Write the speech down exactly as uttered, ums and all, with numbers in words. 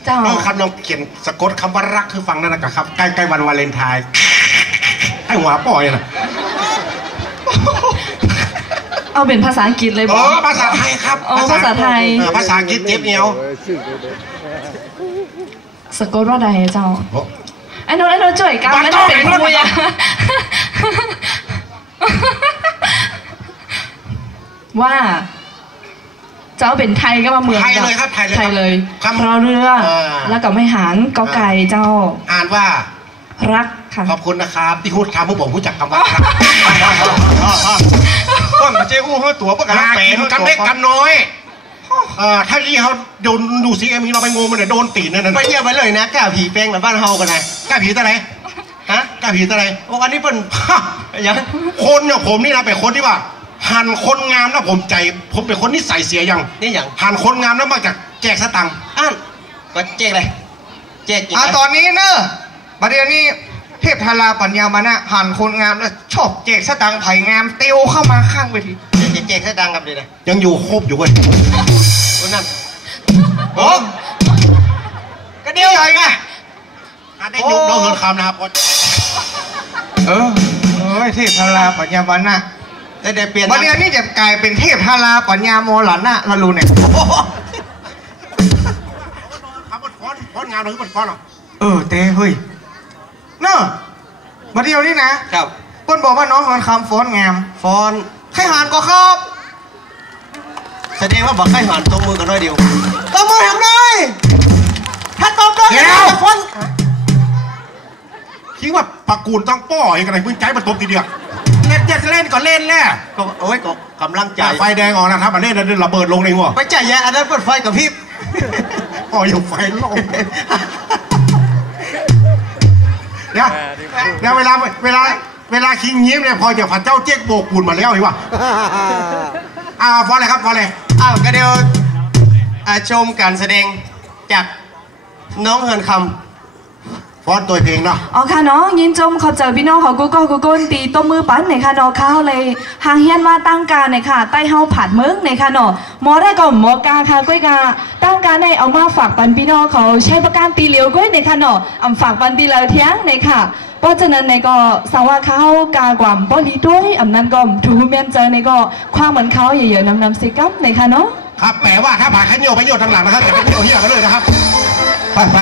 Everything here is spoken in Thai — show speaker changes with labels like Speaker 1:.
Speaker 1: น้องคำลองเขียนสะกดคำว่ารักคือฟังนั่นนะครับใกล้ใกล้วันวาเลนไทน์ให้หัวปล่อยนะ
Speaker 2: เอาเป็นภาษาอังกฤษเลยบ
Speaker 1: อ๋
Speaker 2: อ
Speaker 1: อภาษาไทยครับ
Speaker 2: ภาษาไทย
Speaker 1: ภาษาอังกฤษเจ็บเหนียว
Speaker 2: สะกดว่าใดเจ้าไอ้โน้ตไอ้โน้ตจ่วยกันไม่ต้องเป็นคุยอะว่าเจ้าเป็นไทยก็มาเมือง
Speaker 1: ไทยเลยครับไทยเลย
Speaker 2: ไทยเลยรอเรือแล้วก็ไม่หางก็ไก่เจ้า
Speaker 1: อ่านว่า
Speaker 2: รักค่ะ
Speaker 1: ขอบคุณนะครับที่พูดคำพวกผมรู้จักคำว่ารักต้นมาเจ้าอู้เขาตัวพวกกันแฝงกันเล็กกันน้อยถ้าที่เขาโดนดูซีเอ็มเราไปงงมันเนี่ยโดนตีนนั่นไปเยี่ยมไปเลยนะกล้าผีแป้งแบบบ้านเฮากันไงกล้าผีตัวไหนฮะกล้าผีตัวไหนวันนี้เป็นอย่างคนเนี่ยผมนี่นะเป็นคนที่ว่าหันคนงามนะผมใจผมเป็นคนที่ใส่เสียยังนี่อย่างหันคนงามแล้วมาจากแจกสตังค์อ่านก็แจกเลยแจกอ่ะตอนนี้เนอะประเดี๋ยวนี้เทพธาราปัญญามานะหันคนงามแล้วชอบแจกสตังค์ไผ่งามเตียวเข้ามาข้างเวทีจะแจกสตังค์กับเลยนะยังอยู่ครบอยู่เว้ยโอ้นั่นโอ้ก็เดียวใหญ่ไงได้ยกน้องเฮิร์นคำนะครับเออเอ้ยเทพธาราปัญญามานะได้ได้เปลี่ยนประเดี๋ยวนี้จะกลายเป็นเทพธาราปัญญาโมหลานะละลูเนี่ยครับมันฟ้อนฟ้อนงามหรือมันฟ้อนหรอเออเต้เฮ้ยเนอะมาเดียวนี่นะครับเปิ้ลบอกว่าน้องมันคำฟ้อนงามฟ้อนไข่หานก็ครับแสดงว่าบอกไข่หานตบมือกันน้อยเดียวตบมือทำได้ถ้าตบได้จะฟ้อนคิดว่าปากกูนต้องป้ออย่างไรมึงใจมันตบทีเดียวเล่นจะเล่นก็เล่นแหละก็โอ้ยก็กำลังใจไฟแดงออกนะครับมาเล่นแล้วระเบิดลงในหัวไปจ่ายยาอันนั้นเปิดไฟกับพี่อ๋ออยู่ไฟลงเนี่ยเนี่ยเวลาเวลาเวลาคิงยิ้มเนี่ยพอจะผัดเจ้าเจ๊กโบกปูนมาแล้วเห็นป่ะอ้าวฟอนอะไรครับฟอนอะไรอ้าวก็เดี๋ยวชมการแสดงจากน้องเฮิร์นคำฟอนตัวเพลงเนาะ
Speaker 2: อ๋อค่ะน้องยินจมขอบใจพี่น้องของกูก็กูก้นตีต้มมือปั้นในค่ะน้องข้าวเลยหางเฮียนมาตั้งการในค่ะใต้เฮาผัดเมืองในค่ะน้องหมอได้ก่อนหมอกาค่ะก้อยกาตั้งการในเอามาฝากปันพี่น้องเขาใช้ประการตีเหลียวก้อยในค่ะน้องอ่ำฝากปันตีเหลียวเที่ยงในค่ะเพราะฉะนั้นในก็สาวข้าวกากว่ำป้อลีด้วยอ่ำนั้นก็ถูเมียนเจอในก็ความเหมือนเขาเยอะๆน้ำน้ำสิกับในค่ะเนาะ
Speaker 1: ครับแปลว่าถ้าผ่านขันโยไปโยทางหลังนะครับอย่าไปโยเหี้ยกันเลยนะครับ